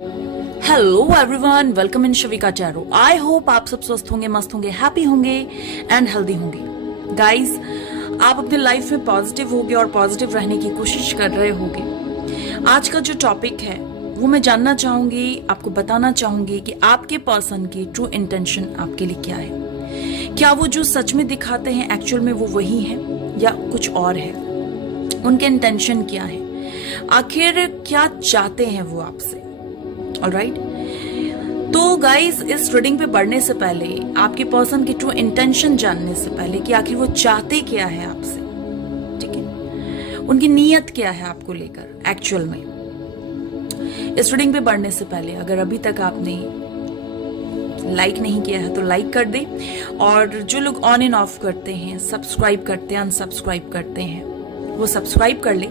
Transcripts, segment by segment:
Hello everyone, welcome in Shavika tarot. I hope आप सब स्वस्थ होंगे, मस्त होंगे, हैप्पी होंगे एंड हेल्दी होंगे। गाइस, आप अपने लाइफ में पॉजिटिव होगे और पॉजिटिव रहने की कोशिश कर रहे होगे। आज का जो टॉपिक है वो मैं जानना चाहूंगी, आपको बताना चाहूंगी कि आपके पर्सन की ट्रू इंटेंशन आपके लिए क्या है। क्या वो जो सच में दिखाते हैं एक्चुअल में वो वही है या कुछ और है? उनके इंटेंशन क्या है? आखिर क्या चाहते हैं वो आपसे? ऑलराइट, तो गाइस, इस रीडिंग पे बढ़ने से पहले, आपके पर्सन की ट्रू इंटेंशन जानने से पहले कि आखिर वो चाहते क्या है आपसे, ठीक है, उनकी नीयत क्या है आपको लेकर एक्चुअल में, इस रीडिंग पे बढ़ने से पहले अगर अभी तक आपने लाइक नहीं किया है तो लाइक कर दे, और जो लोग ऑन एंड ऑफ करते हैं, सब्सक्राइब करते हैं, अनसब्सक्राइब करते हैं, वो सब्सक्राइब कर ले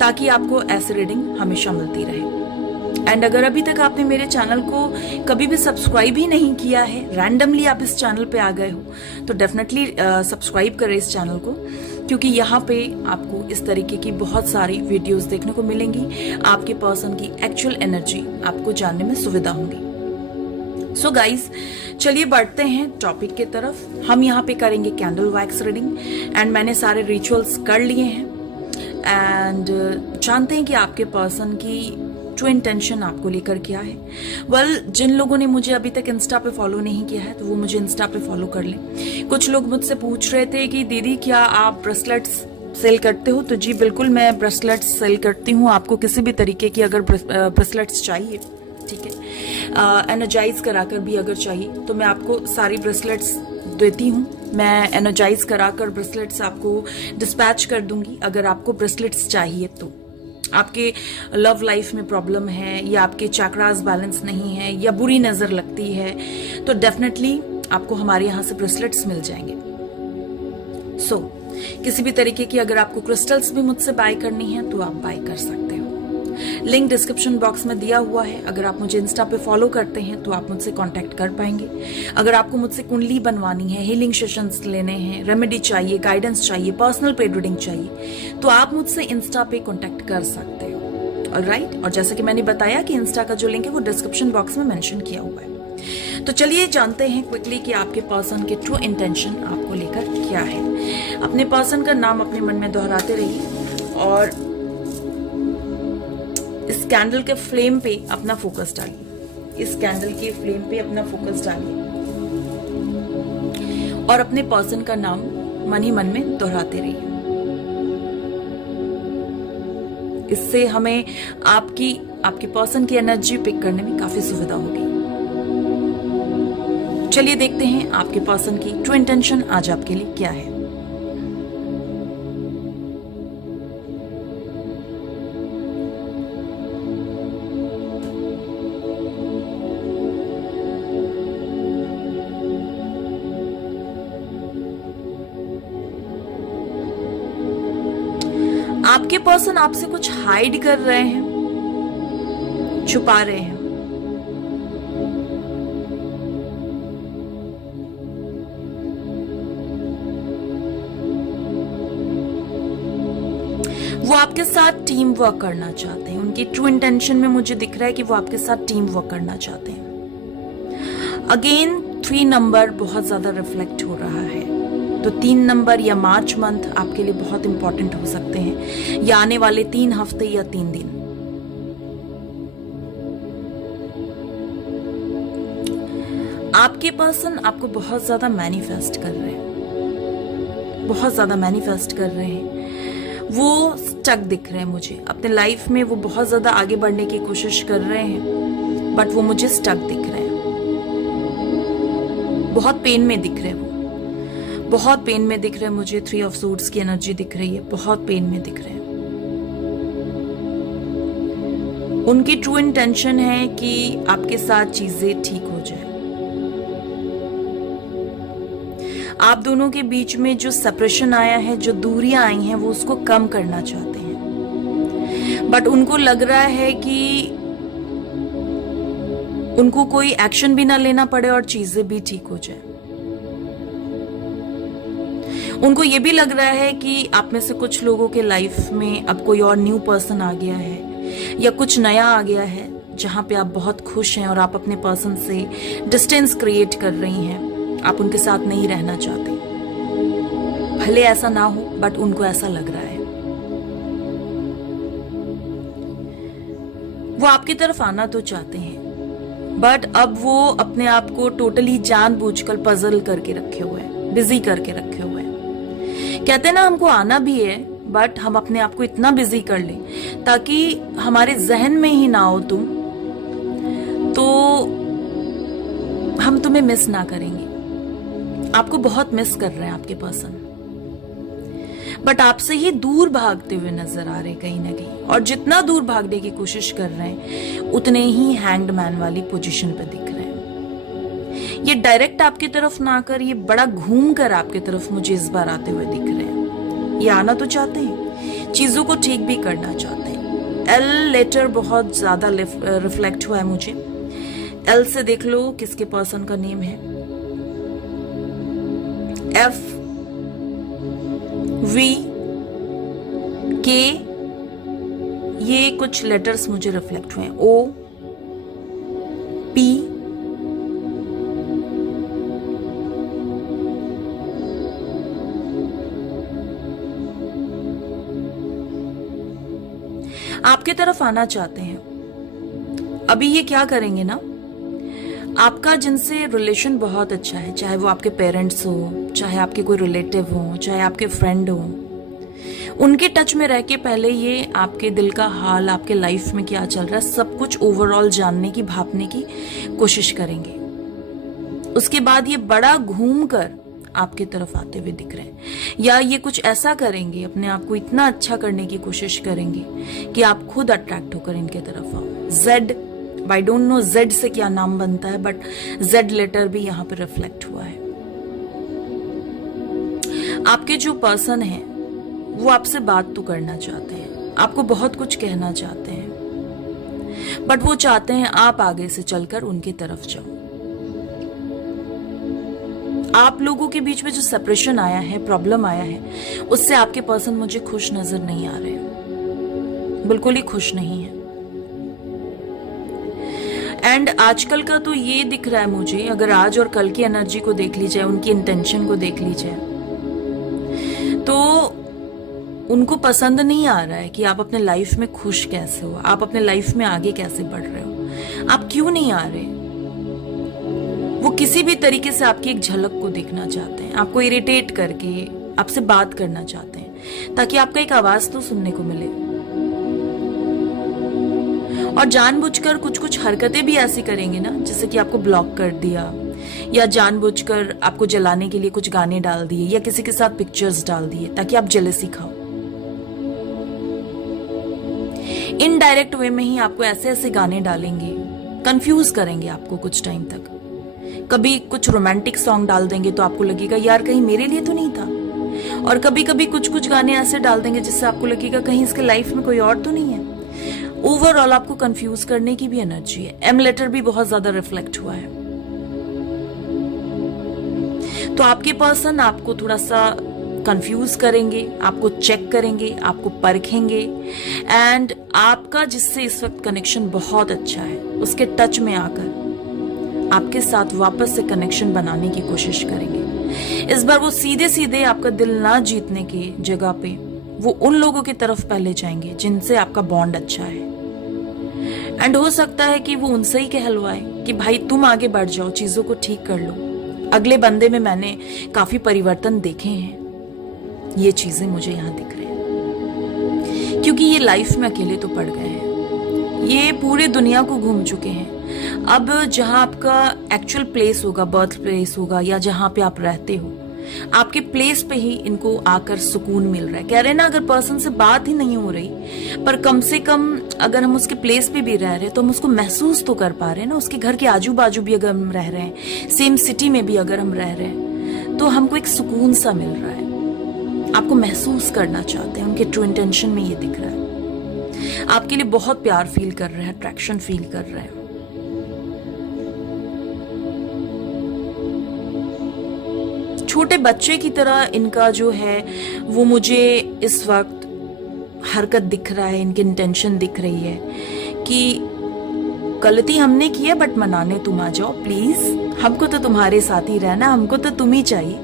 ताकि आपको ऐसी रीडिंग हमेशा मिलती रहे। एंड अगर अभी तक आपने मेरे चैनल को कभी भी सब्सक्राइब ही नहीं किया है, रैंडमली आप इस चैनल पे आ गए हो, तो डेफिनेटली सब्सक्राइब करें इस चैनल को, क्योंकि यहाँ पे आपको इस तरीके की बहुत सारी वीडियोस देखने को मिलेंगी। आपके पर्सन की एक्चुअल एनर्जी आपको जानने में सुविधा होंगी। सो गाइस, चलिए बढ़ते हैं टॉपिक के तरफ। हम यहाँ पे करेंगे कैंडल वैक्स रीडिंग, एंड मैंने सारे रिचुअल्स कर लिए हैं एंड जानते हैं कि आपके पर्सन की ट्रू इंटेंशन आपको लेकर क्या है। वेल, जिन लोगों ने मुझे अभी तक इंस्टा पे फॉलो नहीं किया है तो वो मुझे इंस्टा पे फॉलो कर लें। कुछ लोग मुझसे पूछ रहे थे कि दीदी क्या आप ब्रेसलेट्स सेल करते हो? तो जी बिल्कुल, मैं ब्रेसलेट्स सेल करती हूँ। आपको किसी भी तरीके की अगर ब्रेसलेट्स चाहिए, ठीक है, एनर्जाइज कराकर भी अगर चाहिए तो मैं आपको सारी ब्रेसलेट्स देती हूँ। मैं एनर्जाइज कराकर ब्रेसलेट्स आपको डिस्पैच कर दूंगी। अगर आपको ब्रेसलेट्स चाहिए तो आपके लव लाइफ में प्रॉब्लम है, या आपके चक्रास बैलेंस नहीं है, या बुरी नजर लगती है, तो डेफिनेटली आपको हमारे यहाँ से ब्रेसलेट्स मिल जाएंगे। सो किसी भी तरीके की अगर आपको क्रिस्टल्स भी मुझसे बाय करनी है तो आप बाय कर सकते हो। लिंक डिस्क्रिप्शन बॉक्स में दिया हुआ है। अगर आप मुझे इंस्टा पे फॉलो करते हैं तो आप मुझसे कांटेक्ट कर पाएंगे। अगर आपको मुझसे कुंडली बनवानी है, हीलिंग सेशंस लेने हैं, रेमेडी चाहिए, गाइडेंस चाहिए, पर्सनल पेड रीडिंग चाहिए, तो आप मुझसे इंस्टा पे कांटेक्ट कर सकते हो। ऑलराइट, और जैसे कि मैंने बताया कि इंस्टा का जो लिंक है वो डिस्क्रिप्शन बॉक्स में मेंशन किया हुआ है। तो चलिए जानते हैं क्विकली कि आपके पर्सन के ट्रू इंटेंशन आपको लेकर क्या है। अपने पर्सन का नाम अपने मन में दोहराते रहिए और इस कैंडल के फ्लेम पे अपना फोकस डालिए। इस कैंडल के फ्लेम पे अपना फोकस डालिए और अपने पर्सन का नाम मन ही मन में दोहराते रहिए। इससे हमें आपके पर्सन की एनर्जी पिक करने में काफी सुविधा होगी। चलिए देखते हैं आपके पर्सन की ट्रू इंटेंशन आज आपके लिए क्या है। आपके पर्सन आपसे कुछ हाइड कर रहे हैं, छुपा रहे हैं। वो आपके साथ टीम वर्क करना चाहते हैं। उनकी ट्रू इंटेंशन में मुझे दिख रहा है कि वो आपके साथ टीम वर्क करना चाहते हैं। अगेन 3 नंबर बहुत ज्यादा रिफ्लेक्ट हो रहा है, तो 3 नंबर या मार्च मंथ आपके लिए बहुत इंपॉर्टेंट हो सकते हैं, या आने वाले 3 हफ्ते या 3 दिन। आपके पर्सन आपको बहुत ज्यादा मैनिफेस्ट कर रहे हैं, बहुत ज्यादा मैनिफेस्ट कर रहे हैं। वो स्टक दिख रहे हैं मुझे अपने लाइफ में। वो बहुत ज्यादा आगे बढ़ने की कोशिश कर रहे हैं, बट वो मुझे स्टक दिख रहे हैं। बहुत पेन में दिख रहे हैं, वो बहुत पेन में दिख रहे हैं मुझे। 3 ऑफ सूट्स की एनर्जी दिख रही है, बहुत पेन में दिख रहे हैं। उनकी ट्रू इंटेंशन है कि आपके साथ चीजें ठीक हो जाए। आप दोनों के बीच में जो सेपरेशन आया है, जो दूरियां आई हैं, वो उसको कम करना चाहते हैं, बट उनको लग रहा है कि उनको कोई एक्शन भी ना लेना पड़े और चीजें भी ठीक हो जाए। उनको ये भी लग रहा है कि आप में से कुछ लोगों के लाइफ में अब कोई और न्यू पर्सन आ गया है, या कुछ नया आ गया है जहां पे आप बहुत खुश हैं और आप अपने पर्सन से डिस्टेंस क्रिएट कर रही हैं, आप उनके साथ नहीं रहना चाहते। भले ऐसा ना हो, बट उनको ऐसा लग रहा है। वो आपकी तरफ आना तो चाहते हैं, बट अब वो अपने आप को टोटली जानबूझकर पजल करके रखे हुए हैं, बिजी करके रखे हुए हैं। कहते हैं ना, हमको आना भी है, बट हम अपने आप को इतना बिजी कर लें ताकि हमारे जहन में ही ना हो तुम, तो हम तुम्हें मिस ना करेंगे। आपको बहुत मिस कर रहे हैं आपके पर्सन, बट आपसे ही दूर भागते हुए नजर आ रहे कहीं ना कहीं। और जितना दूर भागने की कोशिश कर रहे हैं, उतने ही हैंग्ड मैन वाली पोजीशन पे दिख रहे हैं। ये डायरेक्ट आपकी तरफ ना आकर, ये बड़ा घूम कर आपकी तरफ मुझे इस बार आते हुए दिख रहे हैं। ये आना तो चाहते हैं, चीजों को ठीक भी करना चाहते हैं। एल लेटर बहुत ज्यादा रिफ्लेक्ट हुआ है मुझे। एल से देख लो किसके पर्सन का नेम है। एफ, वी, के, ये कुछ लेटर्स मुझे रिफ्लेक्ट हुए हैं। ओ, पी, आपके तरफ आना चाहते हैं। अभी ये क्या करेंगे ना, आपका जिनसे रिलेशन बहुत अच्छा है, चाहे वो आपके पेरेंट्स हो, चाहे आपके कोई रिलेटिव हो, चाहे आपके फ्रेंड हो, उनके टच में रह के पहले ये आपके दिल का हाल, आपके लाइफ में क्या चल रहा है, सब कुछ ओवरऑल जानने की, भापने की कोशिश करेंगे। उसके बाद ये बड़ा घूम कर आपकी तरफ आते हुए दिख रहे हैं। या ये कुछ ऐसा करेंगे, अपने आप को इतना अच्छा करने की कोशिश करेंगे कि आप खुद अट्रैक्ट होकर इनके तरफ आओ। Z, I don't know Z से क्या नाम बनता है, बट जेड लेटर भी यहां पर रिफ्लेक्ट हुआ है। आपके जो पर्सन है वो आपसे बात तो करना चाहते हैं, आपको बहुत कुछ कहना चाहते हैं, बट वो चाहते हैं आप आगे से चलकर उनकी तरफ जाओ। आप लोगों के बीच में जो सेपरेशन आया है, प्रॉब्लम आया है, उससे आपके पर्सन मुझे खुश नजर नहीं आ रहे, बिल्कुल ही खुश नहीं है। एंड आजकल का तो ये दिख रहा है मुझे, अगर आज और कल की एनर्जी को देख ली जाए, उनकी इंटेंशन को देख ली जाए, तो उनको पसंद नहीं आ रहा है कि आप अपने लाइफ में खुश कैसे हो, आप अपने लाइफ में आगे कैसे बढ़ रहे हो, आप क्यों नहीं आ रहे। वो किसी भी तरीके से आपकी एक झलक को देखना चाहते हैं, आपको इरिटेट करके आपसे बात करना चाहते हैं, ताकि आपका एक आवाज तो सुनने को मिले। और जानबूझकर कुछ कुछ हरकतें भी ऐसी करेंगे ना, जैसे कि आपको ब्लॉक कर दिया, या जानबूझकर आपको जलाने के लिए कुछ गाने डाल दिए, या किसी के साथ पिक्चर्स डाल दिए ताकि आप जेलसी खाओ। इनडायरेक्ट वे में ही आपको ऐसे ऐसे गाने डालेंगे, कंफ्यूज करेंगे आपको कुछ टाइम तक। कभी कुछ रोमांटिक सॉन्ग डाल देंगे तो आपको लगेगा यार कहीं मेरे लिए तो नहीं था, और कभी कभी कुछ कुछ गाने ऐसे डाल देंगे जिससे आपको लगेगा कहीं इसके लाइफ में कोई और तो नहीं है। ओवरऑल आपको कंफ्यूज करने की भी एनर्जी है। एम लेटर भी बहुत ज्यादा रिफ्लेक्ट हुआ है। तो आपके पर्सन आपको थोड़ा सा कंफ्यूज करेंगे, आपको चेक करेंगे, आपको परखेंगे, एंड आपका जिससे इस वक्त कनेक्शन बहुत अच्छा है, उसके टच में आकर आपके साथ वापस से कनेक्शन बनाने की कोशिश करेंगे। इस बार वो सीधे सीधे आपका दिल ना जीतने की जगह पे वो उन लोगों की तरफ पहले जाएंगे जिनसे आपका बॉन्ड अच्छा है। एंड हो सकता है कि वो उनसे ही कहलवाए कि भाई तुम आगे बढ़ जाओ, चीजों को ठीक कर लो। अगले बंदे में मैंने काफी परिवर्तन देखे हैं, ये चीजें मुझे यहां दिख रहे हैं, क्योंकि ये लाइफ में अकेले तो पड़ गए हैं, ये पूरे दुनिया को घूम चुके हैं। अब जहां आपका एक्चुअल प्लेस होगा, बर्थ प्लेस होगा, या जहां पे आप रहते हो, आपके प्लेस पे ही इनको आकर सुकून मिल रहा है। कह रहे हैं ना, अगर पर्सन से बात ही नहीं हो रही, पर कम से कम अगर हम उसके प्लेस पे भी रह रहे हैं तो हम उसको महसूस तो कर पा रहे हैं ना। उसके घर के आजू बाजू भी अगर हम रह रहे हैं, सेम सिटी में भी अगर हम रह रहे हैं, तो हमको एक सुकून सा मिल रहा है। आपको महसूस करना चाहते हैं, उनके ट्रू इंटेंशन में ये दिख रहा है। आपके लिए बहुत प्यार फील कर रहे हैं, अट्रैक्शन फील कर रहे हैं। छोटे बच्चे की तरह इनका जो है वो मुझे इस वक्त हरकत दिख रहा है, इनकी इंटेंशन दिख रही है कि गलती हमने की है, बट मनाने तुम आ जाओ प्लीज। हमको तो तुम्हारे साथ ही रहना, हमको तो तुम ही चाहिए,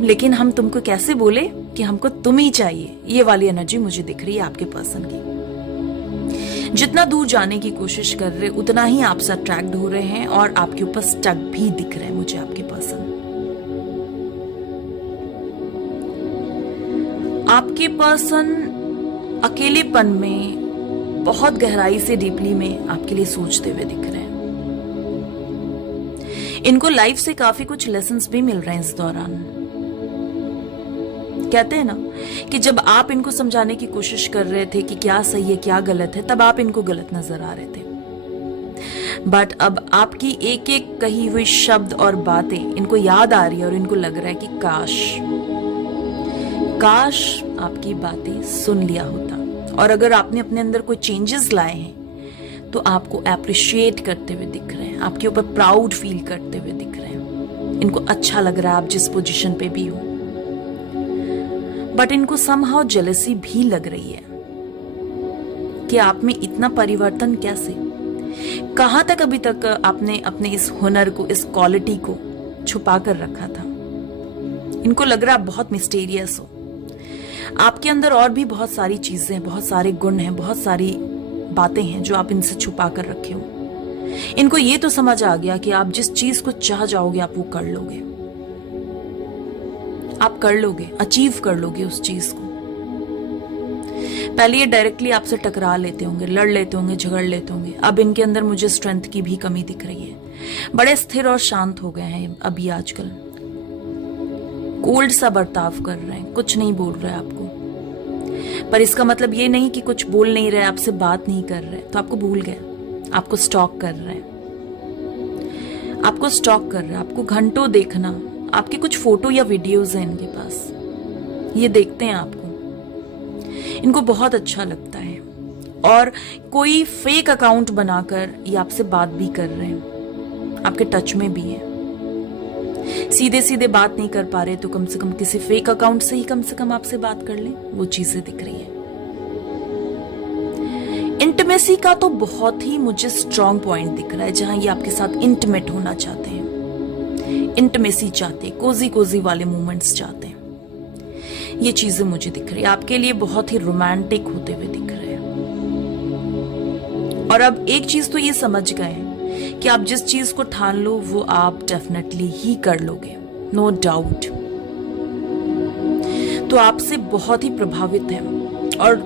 लेकिन हम तुमको कैसे बोले कि हमको तुम ही चाहिए। ये वाली एनर्जी मुझे दिख रही है आपके पर्सन की। जितना दूर जाने की कोशिश कर रहे उतना ही आपसे अट्रैक्ट हो रहे हैं और आपके ऊपर स्टक भी दिख रहे हैं मुझे आपके पर्सन। आपके पर्सन अकेलेपन में बहुत गहराई से डीपली में आपके लिए सोचते हुए दिख रहे हैं। इनको लाइफ से काफी कुछ लेसन्स भी मिल रहे हैं इस दौरान। कहते हैं ना कि जब आप इनको समझाने की कोशिश कर रहे थे कि क्या सही है क्या गलत है, तब आप इनको गलत नजर आ रहे थे, बट अब आपकी एक एक कही हुई शब्द और बातें इनको याद आ रही है और इनको लग रहा है कि काश आपकी बातें सुन लिया होता। और अगर आपने अपने अंदर कोई चेंजेस लाए हैं तो आपको अप्रिशिएट करते हुए दिख रहे हैं, आपके ऊपर प्राउड फील करते हुए दिख रहे हैं। इनको अच्छा लग रहा है आप जिस पोजीशन पे भी हो, बट इनको समहाउ जेलसी भी लग रही है कि आप में इतना परिवर्तन कैसे, कहां तक अभी तक आपने अपने इस हुनर को, इस क्वालिटी को छुपा कर रखा था। इनको लग रहा है आप बहुत मिस्टीरियस हो, आपके अंदर और भी बहुत सारी चीजें हैं, बहुत सारे गुण हैं, बहुत सारी बातें हैं जो आप इनसे छुपा कर रखे हो। इनको ये तो समझ आ गया कि आप जिस चीज को चाह जाओगे आप वो कर लोगे, आप कर लोगे, अचीव कर लोगे उस चीज को। पहले ये डायरेक्टली आपसे टकरा लेते होंगे, लड़ लेते होंगे, झगड़ लेते होंगे। अब इनके अंदर मुझे स्ट्रेंथ की भी कमी दिख रही है। बड़े स्थिर और शांत हो गए हैं अभी आजकल, कोल्ड सा बर्ताव कर रहे हैं, कुछ नहीं बोल रहे आपको। पर इसका मतलब ये नहीं कि कुछ बोल नहीं रहे, आपसे बात नहीं कर रहे, तो आपको भूल गए, आपको स्टॉक कर रहे हैं, आपको स्टॉक कर रहे हैं, आपको घंटों देखना, आपके कुछ फोटो या वीडियोस हैं इनके पास, ये देखते हैं आपको, इनको बहुत अच्छा लगता है। और कोई फेक अकाउंट बनाकर ये आपसे बात भी कर रहे हैं, आपके टच में भी है। सीधे सीधे बात नहीं कर पा रहे तो कम से कम किसी फेक अकाउंट से ही कम से कम आपसे बात कर लें, वो चीजें दिख रही है। इंटिमेसी का तो बहुत ही मुझे स्ट्रॉन्ग पॉइंट दिख रहा है, जहां ये आपके साथ इंटिमेट होना चाहते हैं, इंटिमेसी चाहते हैं, कोजी कोजी वाले मोमेंट्स चाहते हैं। ये चीजें मुझे दिख रही है, आपके लिए बहुत ही रोमांटिक होते हुए दिख रहे हैं। और अब एक चीज तो ये समझ गए हैं कि आप जिस चीज को ठान लो वो आप डेफिनेटली ही कर लोगे, नो डाउट। तो आपसे बहुत ही प्रभावित है। और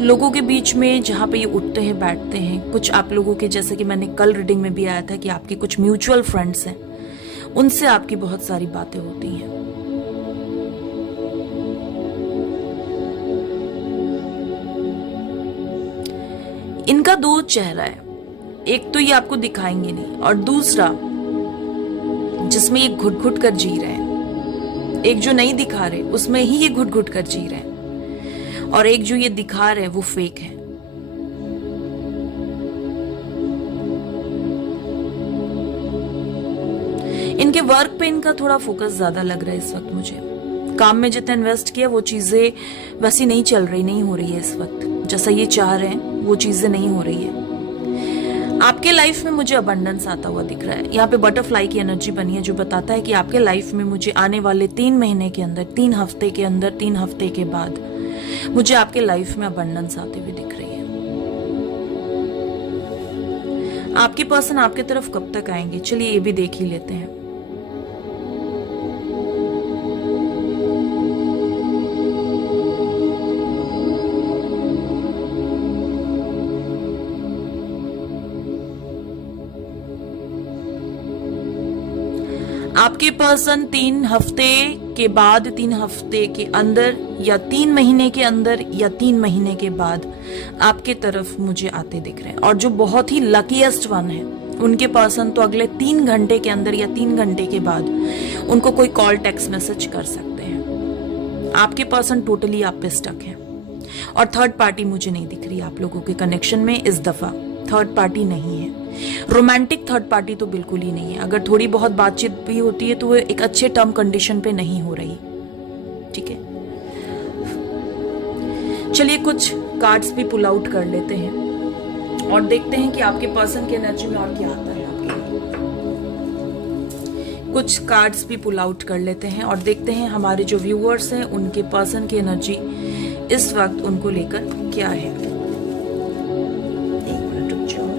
लोगों के बीच में जहां पे ये उठते हैं बैठते हैं, कुछ आप लोगों के, जैसे कि मैंने कल रीडिंग में भी आया था कि आपके कुछ म्यूचुअल फ्रेंड्स हैं, उनसे आपकी बहुत सारी बातें होती हैं। इनका दो चेहरा है, एक तो ये आपको दिखाएंगे नहीं, और दूसरा जिसमें ये घुट घुट कर जी रहे हैं। एक जो नहीं दिखा रहे उसमें ही ये घुट घुट कर जी रहे हैं, और एक जो ये दिखा रहे वो फेक है। इनके वर्क पे इनका थोड़ा फोकस ज्यादा लग रहा है इस वक्त मुझे। काम में जितना इन्वेस्ट किया वो चीजें वैसी नहीं चल रही, नहीं हो रही है इस वक्त, जैसा ये चाह रहे हैं वो चीजें नहीं हो रही है। आपके लाइफ में मुझे अबंडेंस आता हुआ दिख रहा है। यहाँ पे बटरफ्लाई की एनर्जी बनी है जो बताता है कि आपके लाइफ में मुझे आने वाले 3 महीने के अंदर, 3 हफ्ते के अंदर, 3 हफ्ते के बाद मुझे आपके लाइफ में अबंडेंस आते हुए दिख रही है। आपके पर्सन आपके तरफ कब तक आएंगे, चलिए ये भी देख ही लेते हैं। आपके पर्सन 3 हफ्ते के बाद, 3 हफ्ते के अंदर, या 3 महीने के अंदर, या 3 महीने के बाद आपके तरफ मुझे आते दिख रहे हैं। और जो बहुत ही लकीएस्ट वन है उनके पर्सन तो अगले 3 घंटे के अंदर या 3 घंटे के बाद उनको कोई कॉल, टेक्स्ट मैसेज कर सकते हैं। आपके पर्सन टोटली आप पे स्टक है। और थर्ड पार्टी मुझे नहीं दिख रही आप लोगों के कनेक्शन में। इस दफा थर्ड पार्टी नहीं है, रोमांटिक थर्ड पार्टी तो बिल्कुल ही नहीं है। अगर थोड़ी बहुत बातचीत भी होती है तो वो एक अच्छे टर्म कंडीशन पे नहीं हो रही, ठीक है। चलिए कुछ कार्ड्स भी पुल आउट कर लेते हैं और देखते हैं कि आपके पर्सन की एनर्जी में और क्या आता है आपके लिए। कुछ कार्ड्स भी पुल आउट कर लेते हैं और देखते हैं हमारे जो व्यूअर्स हैं उनके पर्सन की एनर्जी इस वक्त उनको लेकर क्या है। एक मिनट रुक जाओ।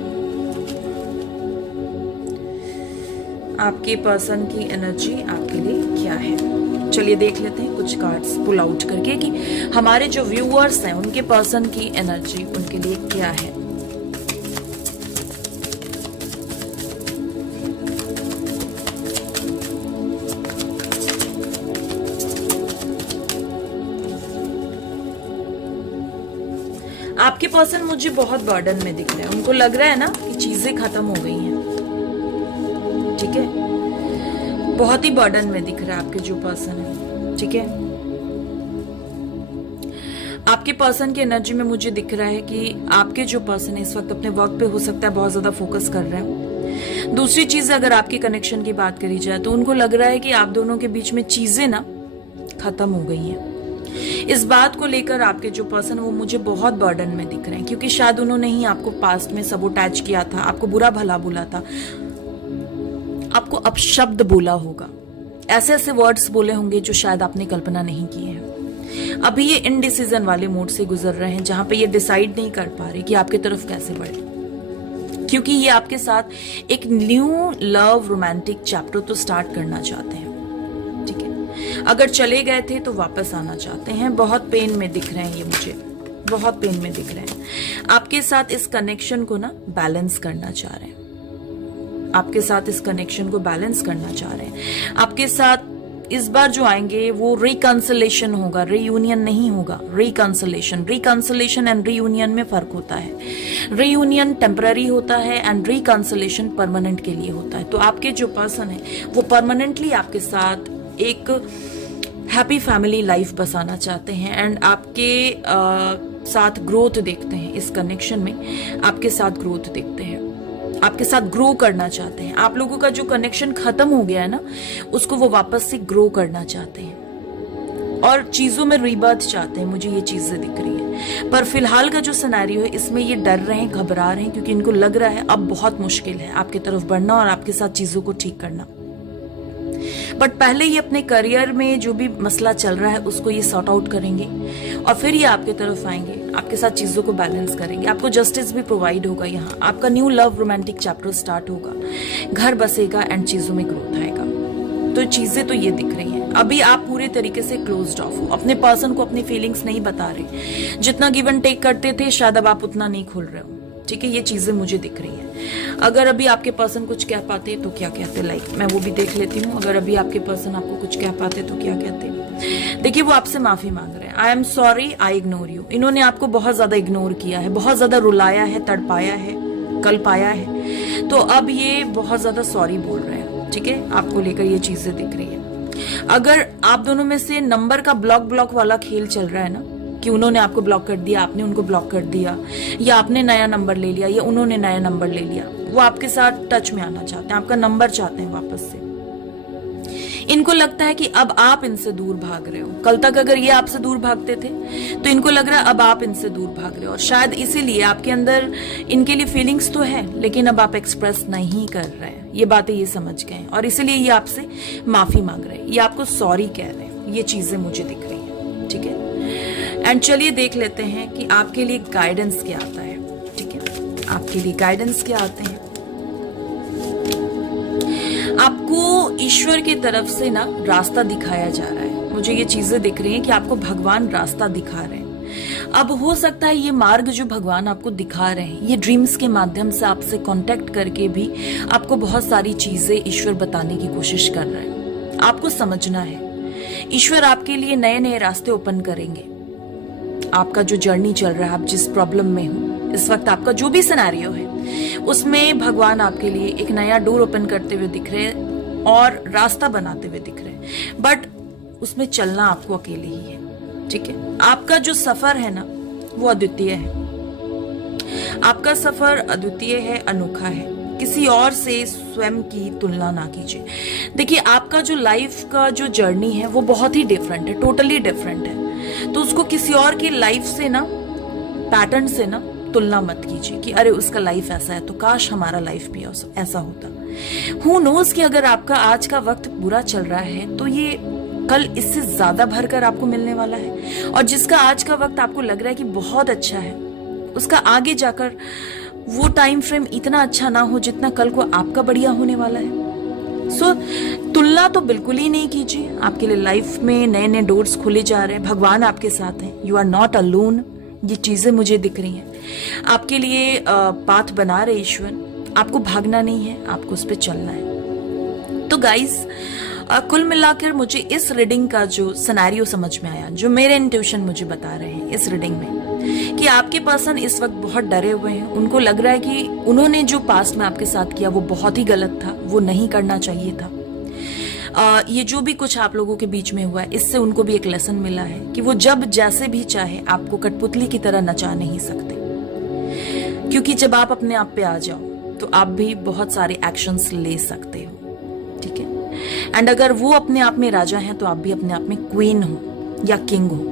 आपके पर्सन की एनर्जी आपके लिए क्या है, चलिए देख लेते हैं कुछ कार्ड्स पुल आउट करके कि हमारे जो व्यूअर्स हैं उनके पर्सन की एनर्जी उनके लिए क्या है। आपके पर्सन मुझे बहुत बर्डन में दिख रहे हैं, उनको लग रहा है ना कि चीजें खत्म हो गई हैं, ठीक है, बहुत ही बर्डन में दिख रहा है आपके जो पर्सन है, ठीक है। आपके पर्सन की एनर्जी में मुझे दिख रहा है कि आपके जो पर्सन है इस वक्त अपने वर्क पे हो सकता है बहुत ज्यादा फोकस कर रहे हो। दूसरी चीज अगर आपके कनेक्शन की बात करी जाए तो उनको लग रहा है कि आप दोनों के बीच में चीजें ना खत्म हो गई हैं। इस बात को लेकर आपके जो पर्सन है वो मुझे बहुत बर्डन में दिख रहे हैं, क्योंकि शायद उन्होंने ही आपको पास्ट में सबोटैच किया था, आपको बुरा भला बोला था, आपको अपशब्द बोला होगा, ऐसे ऐसे वर्ड्स बोले होंगे जो शायद आपने कल्पना नहीं किए हैं। अभी ये इनडिसीजन वाले मोड से गुजर रहे हैं जहां पे ये डिसाइड नहीं कर पा रहे कि आपके तरफ कैसे बढ़े, क्योंकि ये आपके साथ एक न्यू लव रोमांटिक चैप्टर तो स्टार्ट करना चाहते हैं, ठीक है। अगर चले गए थे तो वापस आना चाहते हैं। बहुत पेन में दिख रहे हैं ये मुझे, बहुत पेन में दिख रहे हैं। आपके साथ इस कनेक्शन को ना बैलेंस करना चाह रहे हैं, आपके साथ इस कनेक्शन को बैलेंस करना चाह रहे हैं। आपके साथ इस बार जो आएंगे वो रिकंसिलेशन होगा, रीयूनियन नहीं होगा, रिकंसिलेशन। रिकंसिलेशन एंड रीयूनियन में फर्क होता है। रीयूनियन टेम्पररी होता है एंड रिकंसिलेशन परमानेंट के लिए होता है। तो आपके जो पर्सन है वो परमानेंटली आपके साथ एक हैप्पी फैमिली लाइफ बसाना चाहते हैं एंड आपके साथ ग्रोथ देखते हैं। इस कनेक्शन में आपके साथ ग्रोथ देखते हैं, आपके साथ ग्रो करना चाहते हैं। आप लोगों का जो कनेक्शन खत्म हो गया है ना, उसको वो वापस से ग्रो करना चाहते हैं और चीजों में रीबर्थ चाहते हैं। मुझे ये चीजें दिख रही है, पर फिलहाल का जो सिनेरियो है इसमें ये डर रहे हैं, घबरा रहे हैं, क्योंकि इनको लग रहा है अब बहुत मुश्किल है आपके तरफ बढ़ना और आपके साथ चीजों को ठीक करना। बट पहले ये अपने करियर में जो भी मसला चल रहा है उसको ये सॉर्ट आउट करेंगे और फिर ये आपके तरफ आएंगे, आपके साथ चीजों को बैलेंस करेंगे। आपको जस्टिस भी प्रोवाइड होगा, यहाँ आपका new love romantic chapter start होगा, घर बसेगा एंड चीजों में ग्रोथ आएगा। तो चीजें तो ये दिख रही हैं। अभी आप पूरे तरीके से क्लोज्ड ऑफ हो, अपने पर्सन को अपनी फीलिंग्स नहीं बता रहे। जितना गिव एंड टेक करते थे शायद अब आप उतना नहीं खोल रहे हो, ठीक है। ये चीजें मुझे दिख रही हैं। अगर अभी आपके पर्सन कुछ कह पाते तो क्या कहते, लाइक मैं वो भी देख लेती हूँ। अगर अभी आपके पर्सन आपको कुछ कह पाते तो क्या कहते। देखिए वो आपसे माफी मांग रहे हैं। I am sorry, I ignore you. इन्होंने आपको बहुत ज्यादा इग्नोर किया है, बहुत ज्यादा रुलाया है, तड़पाया है, कल पाया है, तो अब ये बहुत ज्यादा सॉरी बोल रहे हैं, ठीक है। आपको लेकर ये चीजें दिख रही है। अगर आप दोनों में से नंबर का ब्लॉक वाला खेल चल रहा है ना, कि उन्होंने आपको ब्लॉक कर दिया, आपने उनको ब्लॉक कर दिया, या आपने नया नंबर ले लिया या उन्होंने नया नंबर ले लिया, वो आपके साथ टच में आना चाहते हैं, आपका नंबर चाहते हैं वापस से। इनको लगता है कि अब आप इनसे दूर भाग रहे हो। कल तक अगर ये आपसे दूर भागते थे तो इनको लग रहा है अब आप इनसे दूर भाग रहे हो, और शायद इसीलिए आपके अंदर इनके लिए फीलिंग्स तो है लेकिन अब आप एक्सप्रेस नहीं कर रहे हैं। ये बातें ये समझ गए हैं और इसीलिए ये आपसे माफी मांग रहे हैं, ये आपको सॉरी कह रहे हैं। ये चीजें मुझे दिख रही है, ठीक है। एंड चलिए देख लेते हैं कि आपके लिए गाइडेंस क्या आता है, ठीक है। आपके लिए गाइडेंस क्या आते हैं। आपको ईश्वर की तरफ से ना रास्ता दिखाया जा रहा है। मुझे ये चीजें दिख रही हैं कि आपको भगवान रास्ता दिखा रहे हैं। अब हो सकता है ये मार्ग जो भगवान आपको दिखा रहे हैं, ये ड्रीम्स के माध्यम से आपसे कांटेक्ट करके भी आपको बहुत सारी चीजें ईश्वर बताने की कोशिश कर रहे हैं। आपको समझना है, ईश्वर आपके लिए नए नए रास्ते ओपन करेंगे। आपका जो जर्नी चल रहा है, आप जिस प्रॉब्लम में हो इस वक्त, आपका जो भी सिनेरियो है उसमें भगवान आपके लिए एक नया डोर ओपन करते हुए दिख रहे हैं और रास्ता बनाते हुए दिख रहे हैं। बट उसमें चलना आपको अकेले ही है, ठीक है। आपका जो सफर है ना वो अद्वितीय है। आपका सफर अद्वितीय है, अनोखा है। किसी और से स्वयं की तुलना ना कीजिए। देखिए आपका जो लाइफ का जो जर्नी है वो बहुत ही डिफरेंट है, टोटली डिफरेंट है। तो उसको किसी और की लाइफ से ना, पैटर्न से ना तुलना मत कीजिए कि अरे उसका लाइफ ऐसा है तो काश हमारा लाइफ भी ऐसा होता। हु नोज कि अगर आपका आज का वक्त बुरा चल रहा है तो ये कल इससे ज्यादा भरकर आपको मिलने वाला है, और जिसका आज का वक्त आपको लग रहा है कि बहुत अच्छा है, उसका आगे जाकर वो टाइम फ्रेम इतना अच्छा ना हो जितना कल को आपका बढ़िया होने वाला है। सो तुलना तो बिल्कुल ही नहीं कीजिए। आपके लिए लाइफ में नए नए डोर्स खुले जा रहे हैं, भगवान आपके साथ हैं, यू आर नॉट अलोन। ये चीजें मुझे दिख रही हैं, आपके लिए पाथ बना रहे ईश्वर। आपको भागना नहीं है, आपको उस पर चलना है। तो गाइस, कुल मिलाकर मुझे इस रीडिंग का जो सिनेरियो समझ में आया, जो मेरे इंट्यूशन मुझे बता रहे हैं इस रीडिंग में, कि आपके पर्सन इस वक्त बहुत डरे हुए हैं। उनको लग रहा है कि उन्होंने जो पास्ट में आपके साथ किया वो बहुत ही गलत था, वो नहीं करना चाहिए था। ये जो भी कुछ आप लोगों के बीच में हुआ है, इससे उनको भी एक लेसन मिला है कि वो जब जैसे भी चाहे आपको कठपुतली की तरह नचा नहीं सकते, क्योंकि जब आप अपने आप पे आ जाओ तो आप भी बहुत सारे एक्शंस ले सकते हो, ठीक है। एंड अगर वो अपने आप में राजा हैं तो आप भी अपने आप में क्वीन हो या किंग हो।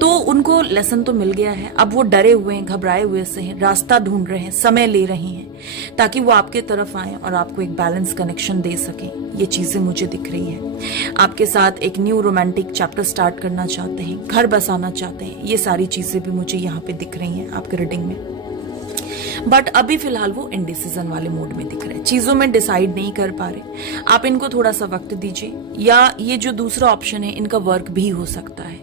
तो उनको लेसन तो मिल गया है। अब वो डरे हुए हैं, घबराए हुए से हैं, रास्ता ढूंढ रहे हैं, समय ले रहे हैं ताकि वो आपके तरफ आए और आपको एक बैलेंस कनेक्शन दे सके। ये चीजें मुझे दिख रही है। आपके साथ एक न्यू रोमांटिक चैप्टर स्टार्ट करना चाहते हैं, घर बसाना चाहते हैं, ये सारी चीजें भी मुझे यहाँ पे दिख रही हैं आपके रीडिंग में। बट अभी फिलहाल वो इनडिसीजन वाले मूड में दिख रहे हैं, चीजों में डिसाइड नहीं कर पा रहे। आप इनको थोड़ा सा वक्त दीजिए, या ये जो दूसरा ऑप्शन है इनका वर्क भी हो सकता है।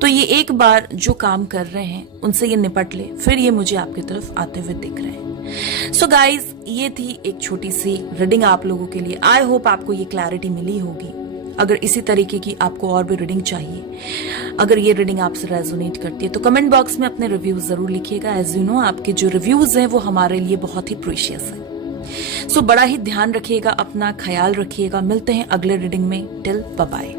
तो ये एक बार जो काम कर रहे हैं उनसे ये निपट ले, फिर ये मुझे आपकी तरफ आते हुए दिख रहे हैं। सो गाइज, ये थी एक छोटी सी रीडिंग आप लोगों के लिए। आई होप आपको ये क्लैरिटी मिली होगी। अगर इसी तरीके की आपको और भी रीडिंग चाहिए, अगर ये रीडिंग आपसे रेजोनेट करती है तो कमेंट बॉक्स में अपने रिव्यूज जरूर लिखिएगा। एज यू नो, आपके जो रिव्यूज हैं वो हमारे लिए बहुत ही प्रीशियस है। सो बड़ा ही ध्यान रखिएगा, अपना ख्याल रखिएगा। मिलते हैं अगले रीडिंग में। Till bye bye.